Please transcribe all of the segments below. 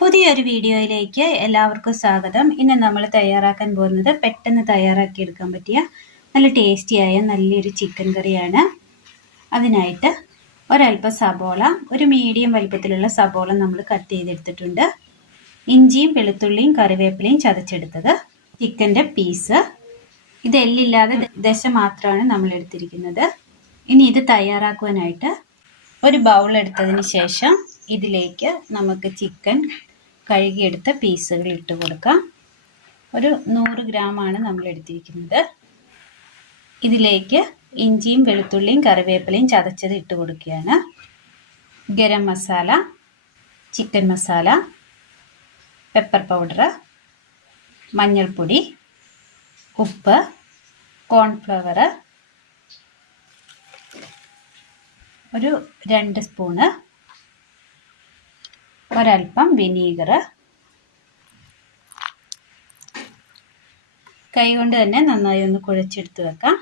പുതിയൊരു വീഡിയോയിലേക്ക് എല്ലാവർക്കും സ്വാഗതം. ഇന്ന് നമ്മൾ തയ്യാറാക്കാൻ പോകുന്നത് പെട്ടെന്ന് തയ്യാറാക്കിയെടുക്കാൻ പറ്റിയ നല്ല ടേസ്റ്റിയായ നല്ലൊരു ചിക്കൻ കറിയാണ്. അതിനായിട്ട് ഒരല്പം സബോള, ഒരു മീഡിയം വലിപ്പത്തിലുള്ള സബോള നമ്മൾ കട്ട് ചെയ്തെടുത്തിട്ടുണ്ട്. ഇഞ്ചിയും വെളുത്തുള്ളിയും കറിവേപ്പിലയും ചതച്ചെടുത്തത്, ചിക്കൻ്റെ പീസ്, ഇത് എല്ലില്ലാതെ ദശ മാത്രമാണ് നമ്മൾ എടുത്തിരിക്കുന്നത്. ഇനി ഇത് തയ്യാറാക്കുവാനായിട്ട് ഒരു ബൗൾ എടുത്തതിന് ശേഷം ഇതിലേക്ക് നമുക്ക് ചിക്കൻ കഴുകിയെടുത്ത പീസുകൾ ഇട്ട് കൊടുക്കാം. ഒരു 100 ഗ്രാമാണ് നമ്മൾ എടുത്തിരിക്കുന്നത്. ഇതിലേക്ക് ഇഞ്ചിയും വെളുത്തുള്ളിയും കറിവേപ്പിലയും ചതച്ചത് ഇട്ട് കൊടുക്കുകയാണ്. Garam masala, chicken masala, pepper powder, മഞ്ഞൾപ്പൊടി, ഉപ്പ്, കോൺഫ്ലവർ, ഒരു 2 സ്പൂണ്, ഒരൽപ്പം വിനീഗർ. കൈകൊണ്ട് തന്നെ നന്നായി ഒന്ന് കുഴച്ചെടുത്ത് വെക്കാം.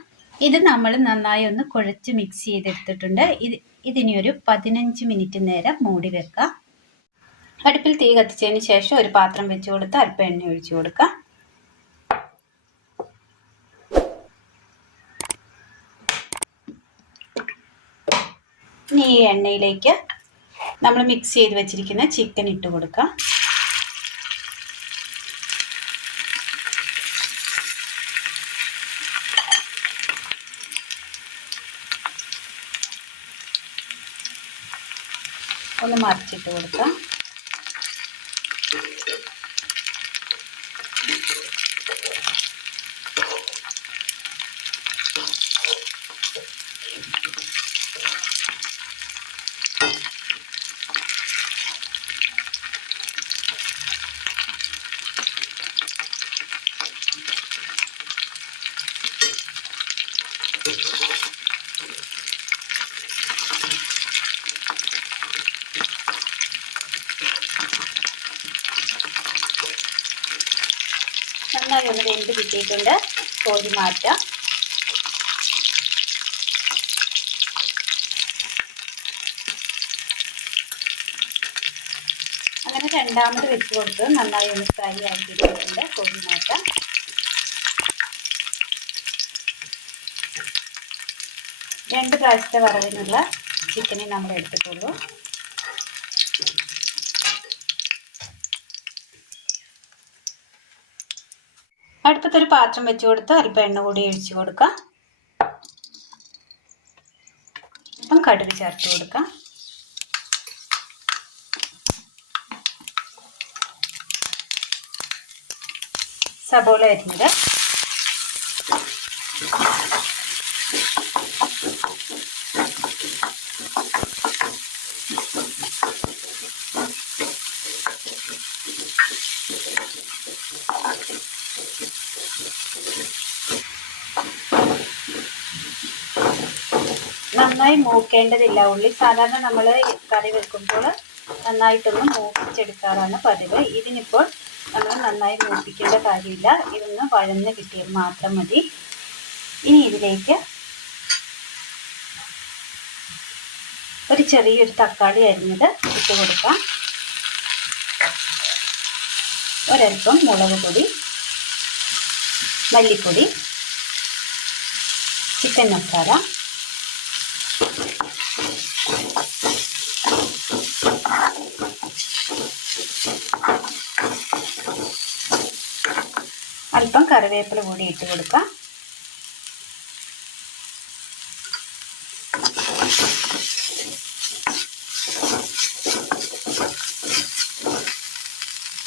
ഇത് നമ്മൾ നന്നായി ഒന്ന് കുഴച്ച് മിക്സ് ചെയ്തെടുത്തിട്ടുണ്ട്. ഇതിനി ഒരു 15 മിനിറ്റ് നേരം മൂടി വെക്കാം. അടുപ്പിൽ തീ കത്തിച്ചതിന് ശേഷം ഒരു പാത്രം വെച്ച് കൊടുത്ത് അല്പം എണ്ണ ഒഴിച്ചു കൊടുക്കാം. ഇനി ഈ എണ്ണയിലേക്ക് നമ്മൾ മിക്സ് ചെയ്ത് വെച്ചിരിക്കുന്ന ചിക്കൻ ഇട്ട് കൊടുക്കാം. ഒന്ന് മറിച്ചിട്ട് കൊടുക്കാം. നന്നായി ഒന്ന് വെന്ത് കിട്ടിയിട്ടുണ്ട്. കോരി മാറ്റാം. അങ്ങനെ രണ്ടാമത് വെച്ച് കൊടുത്ത് നന്നായി ഒന്ന് ഫ്രൈ ആക്കിയിട്ടുണ്ട്. കോരി മാറ്റാം. രണ്ട് പ്രാവശ്യത്തെ വറവിനുള്ള ചിക്കനെ നമ്മൾ എടുത്തിട്ടുള്ളൂ. അടുപ്പത്തൊരു പാത്രം വെച്ച് കൊടുത്ത് അല്പം എണ്ണ കൂടി ഒഴിച്ചു കൊടുക്കാം. അപ്പം കടുക് ചേർത്ത് കൊടുക്കാം. സബോള അരിഞ്ഞത്, നന്നായി മൂക്കേണ്ടതില്ല ഉള്ളി. സാധാരണ നമ്മൾ കറി വെക്കുമ്പോൾ നന്നായിട്ടൊന്ന് മൂപ്പിച്ചെടുക്കാറാണ് പതിവ്. ഇതിനിപ്പോൾ നമ്മൾ നന്നായി മൂപ്പിക്കേണ്ട കാര്യമില്ല. ഇതൊന്ന് വഴന്ന് കിട്ടിയാൽ മാത്രം മതി. ഇനി ഇതിലേക്ക് ഒരു ചെറിയൊരു തക്കാളി അരിഞ്ഞത് ഇട്ട് കൊടുക്കാം. ഒരൽപ്പം മുളക് പൊടി, മല്ലിപ്പൊടി, ചിക്കൻ മസാല, അല്പം കറിവേപ്പില കൂടി ഇട്ട് കൊടുക്കാം.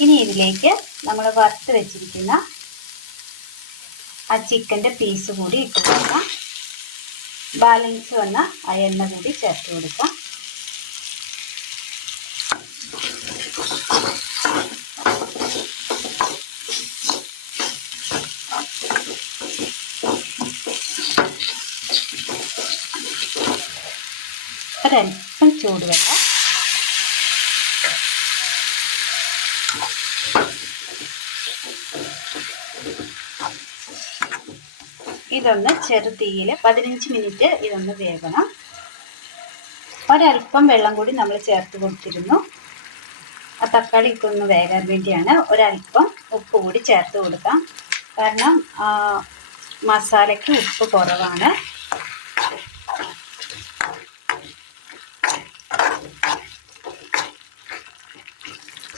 ഇനി ഇതിലേക്ക് നമ്മൾ വറുത്ത് വെച്ചിരിക്കുന്ന ആ ചിക്കൻ്റെ പീസ് കൂടി ഇട്ട് കൊടുക്കാം. ബാലൻസ് വന്ന ആ എണ്ണ കൂടി ചേർത്ത് കൊടുക്കാം. ഒരൽപ്പം ചൂടുവെള്ളം, ഇതൊന്ന് ചെറുതീയിൽ 15 മിനിറ്റ് ഇതൊന്ന് വേകണം. ഒരൽപ്പം വെള്ളം കൂടി നമ്മൾ ചേർത്ത് കൊടുത്തിരുന്നു. ആ തക്കാളിക്ക് ഒന്ന് വേകാൻ വേണ്ടിയാണ് ഒരല്പം ഉപ്പ് കൂടി ചേർത്ത് കൊടുക്കാം. കാരണം മസാലയ്ക്ക് ഉപ്പ് കുറവാണ്.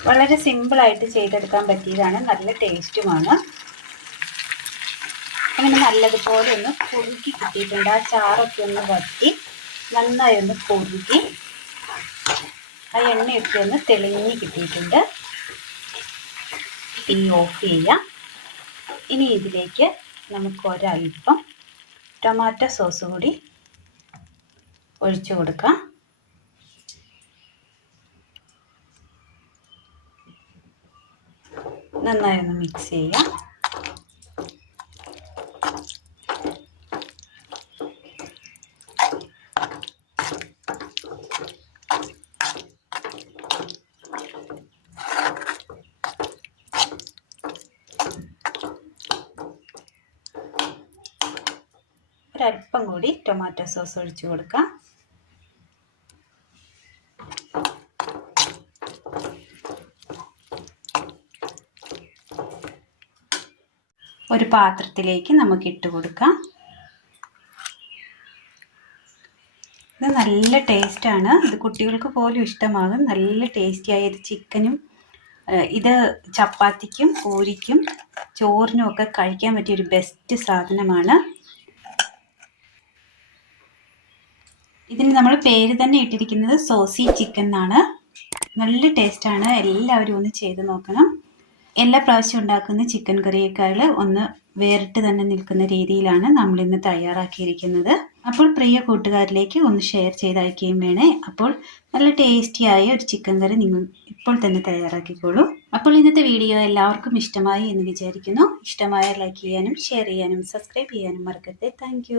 വളരെ സിമ്പിളായിട്ട് ചെയ്തെടുക്കാൻ പറ്റിയതാണ്, നല്ല ടേസ്റ്റുമാണ്. അങ്ങനെ നല്ലതുപോലെ ഒന്ന് കുറുക്കി കിട്ടിയിട്ടുണ്ട്. ആ ചാറൊക്കെ ഒന്ന് വറ്റി നന്നായി ഒന്ന് കുറുക്കി ആ എണ്ണയൊക്കെ ഒന്ന് തെളിഞ്ഞ് കിട്ടിയിട്ടുണ്ട്. തീ ഓഫ് ചെയ്യാം. ഇനി ഇതിലേക്ക് നമുക്ക് ഒരല്പം ടൊമാറ്റോ സോസ് കൂടി ഒഴിച്ചു കൊടുക്കാം. നന്നായി ഒന്ന് മിക്സ് ചെയ്യാം. ഒരല്പം കൂടി ടൊമാറ്റോ സോസ് ഒഴിച്ചു കൊടുക്കാം. ഒരു പാത്രത്തിലേക്ക് നമുക്ക് ഇട്ട് കൊടുക്കാം. ഇത് നല്ല ടേസ്റ്റാണ്. ഇത് കുട്ടികൾക്ക് പോലും ഇഷ്ടമാകും. നല്ല ടേസ്റ്റിയായ ഇത് ചിക്കനും ഇത് ചപ്പാത്തിക്കും പൂരിക്കും ചോറിനും ഒക്കെ കഴിക്കാൻ പറ്റിയൊരു ബെസ്റ്റ് സാധനമാണ്. ഇതിന് നമ്മൾ പേര് തന്നെ ഇട്ടിരിക്കുന്നത് സോസി ചിക്കൻ എന്നാണ്. നല്ല ടേസ്റ്റാണ്. എല്ലാവരും ഒന്ന് ചെയ്ത് നോക്കണം. എല്ലാ പ്രാവശ്യം ഉണ്ടാക്കുന്ന ചിക്കൻ കറിയേക്കാൾ ഒന്ന് വേറിട്ട് തന്നെ നിൽക്കുന്ന രീതിയിലാണ് നമ്മളിന്ന് തയ്യാറാക്കിയിരിക്കുന്നത്. അപ്പോൾ പ്രിയ കൂട്ടുകാരിലേക്ക് ഒന്ന് ഷെയർ ചെയ്തയക്കുകയും വേണേ. അപ്പോൾ നല്ല ടേസ്റ്റിയായ ഒരു ചിക്കൻ കറി നിങ്ങൾ ഇപ്പോൾ തന്നെ തയ്യാറാക്കിക്കോളൂ. അപ്പോൾ ഇന്നത്തെ വീഡിയോ എല്ലാവർക്കും ഇഷ്ടമായി എന്ന് വിചാരിക്കുന്നു. ഇഷ്ടമായ ലൈക്ക് ചെയ്യാനും ഷെയർ ചെയ്യാനും സബ്സ്ക്രൈബ് ചെയ്യാനും മറക്കരുത്. താങ്ക്